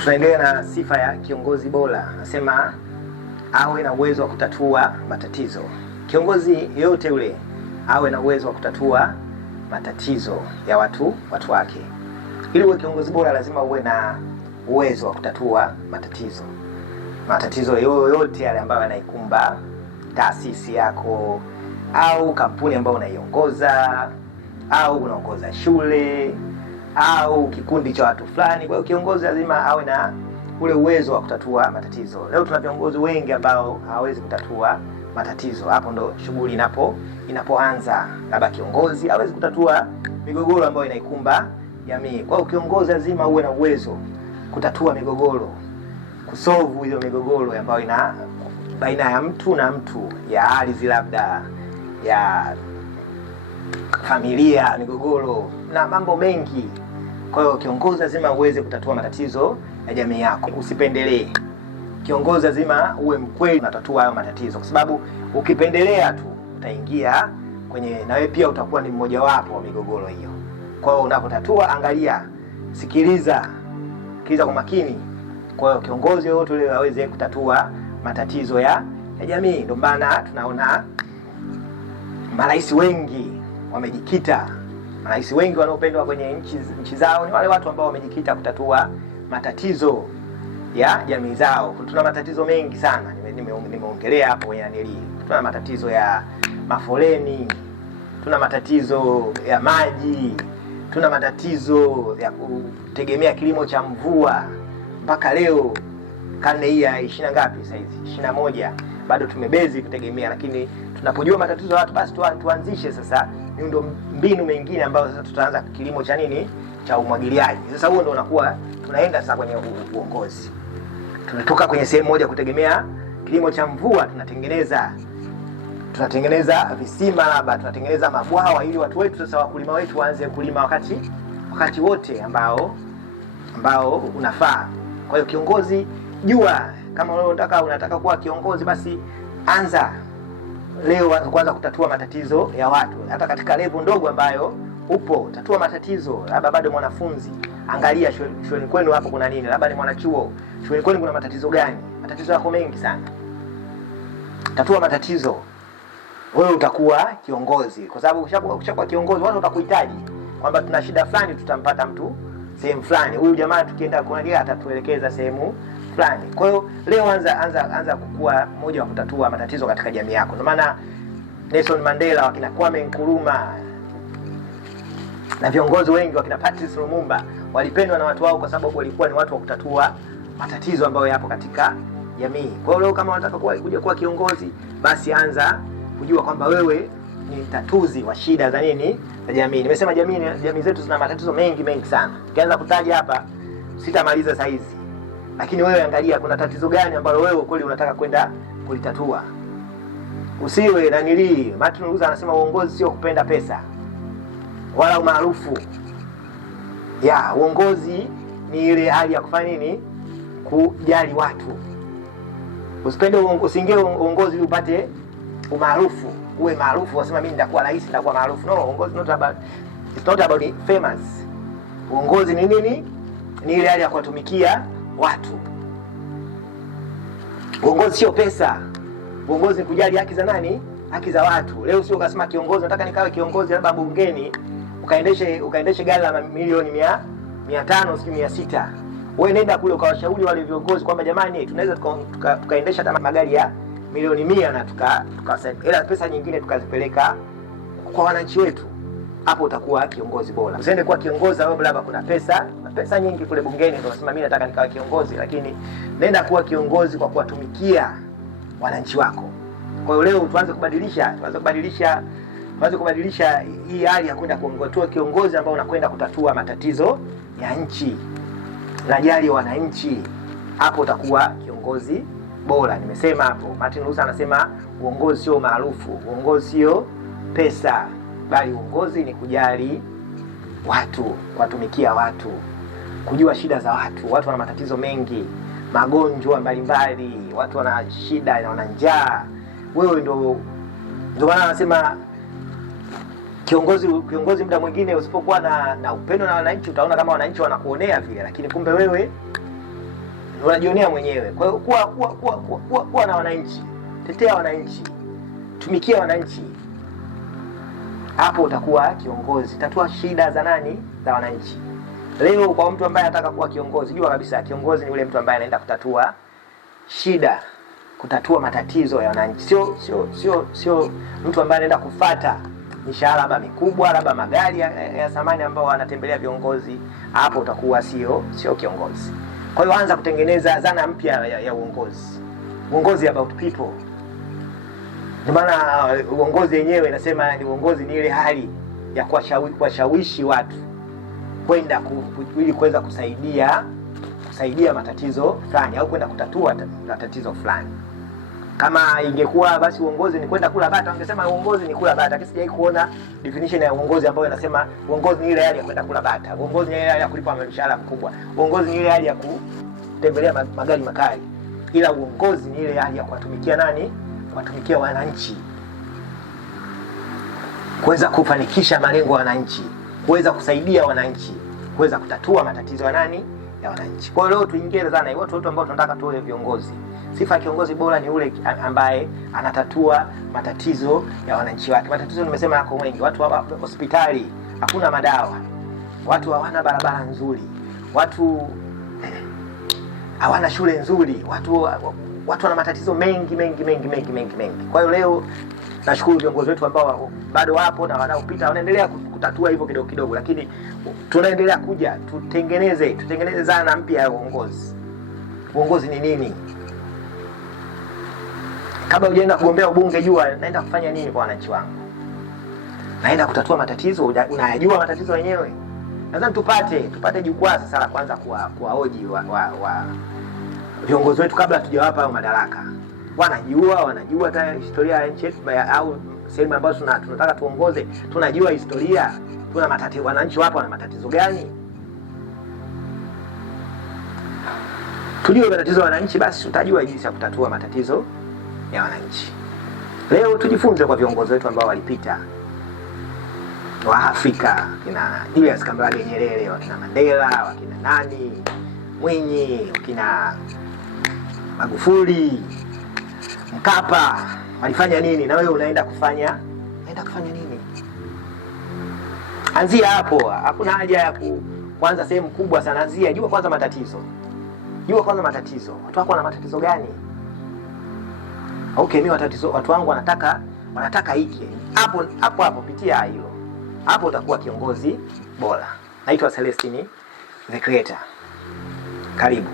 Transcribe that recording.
Tunaendelea na sifa ya kiongozi bora. Nasema awe na uwezo wa kutatua matatizo. Kiongozi yote yule awe na uwezo wa kutatua matatizo ya watu wake. Ili uwe kiongozi bora lazima uwe na uwezo wa kutatua matatizo yoyote yale ambayo yanaikumba taasisi yako au kampuni ambayo unaiongoza au unaongoza shule au kikundi cha watu fulani. Kwa hiyo kiongozi lazima awe na ule uwezo wa kutatua matatizo. Leo tuna viongozi wengi ambao hawawezi kutatua matatizo. Hapo ndo shughuli inapoanza. Labda kiongozi hawezi kutatua migogoro ambayo inaikumba jamii. Kwa hiyo kiongozi lazima uwe na uwezo kutatua migogoro, kusolve hiyo migogoro ambayo ina baina ya mtu na mtu, ya ardhi, labda ya familia, migogoro na mambo mengi. Kwa hiyo kiongozi lazima uweze kutatua matatizo ya jamii yako. Usipendelee. Kiongozi lazima uwe mkweli unatatua hayo matatizo, kwa sababu ukipendelea tu utaingia kwenye, na wewe pia utakuwa ni mmoja wapo wa migogoro hiyo. Kwa hiyo unapotatua, angalia, sikiliza kwa makini. Kwa hiyo kiongozi yote yule aweze kutatua matatizo ya jamii. Ndio maana tunaona marais wengi wamejikita, marais wengi wanaopendwa kwenye nchi zao ni wale watu ambao wamejikita kutatua matatizo ya jamii zao. Tuna matatizo mengi sana, nimeongelea hapo kwenye nanili. Tuna matatizo ya mafoleni, tuna matatizo ya maji, tuna matatizo ya kutegemea kilimo cha mvua. Mpaka leo karne hii ya 20 ngapi sasa hizi? 21 bado tumebezi kutegemea. Lakini tunapojua matatizo ya watu, basi tuanzishe sasa miundo mbinu mengine ambayo sasa tutaanza kilimo cha nini, cha umwagiliaji. Sasa huo ndio unakuwa tunaenda sasa kwenye uongozi. Tunatoka kwenye sehemu moja kutegemea kilimo cha mvua, tunatengeneza visima, labda tunatengeneza mabwawa, ili watu wetu sasa, wakulima wetu waanze kulima wakati wote ambao unafaa. Kwa hiyo kiongozi, jua kama unataka kuwa kiongozi, basi anza leo kwanza kutatua matatizo ya watu. Hata katika level ndogo ambayo upo, tatua matatizo. Labda bado mwanafunzi, angalia shuleni kwenu hapo kuna nini. Labda ni mwanachuo, shuleni kwenu kuna matatizo gani? Matatizo yako mengi sana. Tatua matatizo. Wewe utakuwa kiongozi, kwa sababu ukishakuwa kiongozi watu watakuhitaji kwamba tuna shida fulani, tutampata mtu sehemu fulani. Huyu jamaa tukienda kuangalia atatuelekeza sehemu fulani. Kwa hiyo leo anza kukua moja wa kutatua matatizo katika jamii yako. Ndio maana Nelson Mandela, wakina Kwame Nkrumah na viongozi wengi, wakina Patrice Lumumba, walipendwa na watu wao kwa sababu walikuwa ni watu wa kutatua matatizo ambayo yapo katika jamii. Kwa hiyo leo kama unataka kuja kuwa kiongozi, basi anza kujua kwamba wewe ni tatuzi wa shida za nini, za jamii. Nimesema jamii zetu zina matatizo mengi sana. Ukianza kutaja hapa sitamaliza saa hizi. Lakini wewe angalia kuna tatizo gani ambalo wewe kweli unataka kwenda kulitatua. Usiwe nanili. Martin Luther anasema uongozi sio kupenda pesa wala umaarufu. Uongozi ni ile hali ya kufanya nini? Kujali watu. Usipende usingie uongozi upate umaarufu, uwe maarufu, wasema mimi nitakuwa rais, nitakuwa maarufu. No, uongozi it's not about famous. Uongozi ni nini? Ni ile hali ya kuwatumikia watu. Uongozi sio pesa. Uongozi ni kujali haki za nani? Haki za watu. Leo sio ukasema kiongozi, nataka nikawe kiongozi labda bungeni, ukaendeshe gari la milioni 500 sio 600. Wewe nenda kule ukawashauri wale viongozi kwamba jamani, tunaweza tukaendesha hata magari ya milioni 100 na ila pesa nyingine tukazipeleka kwa wananchi wetu. Hapo utakuwa kiongozi bora. Usiende kuwa kiongozi wewe labda kuna pesa nyingi kule bungeni ndio unasema mimi nataka nikawe kiongozi, lakini nenda kuwa kiongozi kwa kuwatumikia wananchi wako. Kwa hiyo leo tuanze kubadilisha hii hali ya kwenda kuongoza kiongozi ambao unakwenda kutatua matatizo ya nchi. Unajali wananchi. Hapo utakuwa kiongozi bora. Nimesema hapo Martin Luther anasema uongozi sio maarufu, uongozi sio pesa, bali uongozi ni kujali watu, kuwatumikia watu, kujua shida za watu. Watu wana matatizo mengi, magonjwa mbalimbali, watu wana shida na wana njaa. Wewe ndio maana anasema kiongozi muda mwingine usipokuwa na upendo na wananchi, utaona kama wananchi wanakuonea vile, lakini kumbe wewe unajionea mwenyewe. Kwa hiyo kuwa na wananchi, tetea wananchi, tumikia wananchi, hapo utakuwa kiongozi. Tatua shida za nani? Za wananchi. Leo kwa mtu ambaye anataka kuwa kiongozi, jua kabisa kiongozi ni yule mtu ambaye anaenda kutatua shida, kutatua matatizo ya wananchi. Sio mtu ambaye anaenda kufuata mishahara labda mikubwa, labda magari ya samani ambao wanatembelea viongozi. Hapo utakuwa sio kiongozi. Kwa hiyo anza kutengeneza zana mpya ya uongozi. Uongozi about people. Ndio maana uongozi wenyewe inasema ni uongozi ni ile hali ya kuwashawishi watu kwenda ili kuweza kusaidia matatizo fulani au kwenda kutatua matatizo fulani. Kama ingekuwa basi uongozi ni kwenda kula bata, wangesema uongozi ni kula bata. Lakini sijai kuona definition ya uongozi ambayo inasema uongozi ni ile hali ya kwenda kula bata. Uongozi ni ile hali ya kulipa mshahara mkubwa. Uongozi ni ile hali ya kutembelea magari makali. Ila uongozi ni ile hali ya kuwatumikia nani? Kuwatumikia wananchi. Kuweza kufanikisha malengo ya wananchi, kuweza kusaidia wananchi, kuweza kutatua matatizo ya nani? Ya wananchi. Kwa hiyo leo tuingie sana watu ambao tunataka tuwe viongozi. Sifa ya kiongozi bora ni ule ambaye anatatua matatizo ya wananchi wake. Matatizo nimesema yako mengi. Watu wa hospitali hakuna madawa. Watu hawana barabara nzuri. Watu hawana shule nzuri. Watu wana matatizo mengi. Kwa hiyo leo nashukuru viongozi wetu ambao bado wapo na wanaopita wanaendelea kutatua hivyo kidogo kidogo, lakini tunaendelea kuja tutengeneze zana mpya ya uongozi. Uongozi ni nini? Kabla hujaenda kugombea ubunge, jua naenda kufanya nini kwa wananchi wangu. Naenda kutatua matatizo, unayajua matatizo yenyewe. Nadhani tupate jukwaa sasa la kwanza kuwahoji wa viongozi wetu kabla hatujawapa madaraka. Wanajua hata historia ya nchi yetu au sehemu ambazo tunataka tuongoze, tunajua historia, tuna matatizo, wananchi wapo wana matatizo gani? Tujue matatizo ya wananchi, basi tutajua jinsi ya kutatua matatizo ya wananchi. Leo tujifunze kwa viongozi wetu ambao walipita wa Afrika, kina Julius Kambarage Nyerere, wakina Mandela, wakina nani Mwinyi, wakina Magufuli, Mkapa, walifanya nini? Na wewe unaenda kufanya nini? Anzia hapo. Hakuna haja ya kuanza sehemu kubwa sana. Anzia, jua kwanza matatizo. Watu wako wana matatizo gani? Okay, mimi watu wangu wanataka hiki. Hapo pitia hilo. Hapo utakuwa kiongozi bora. Naitwa Celestine the Creator. Karibu.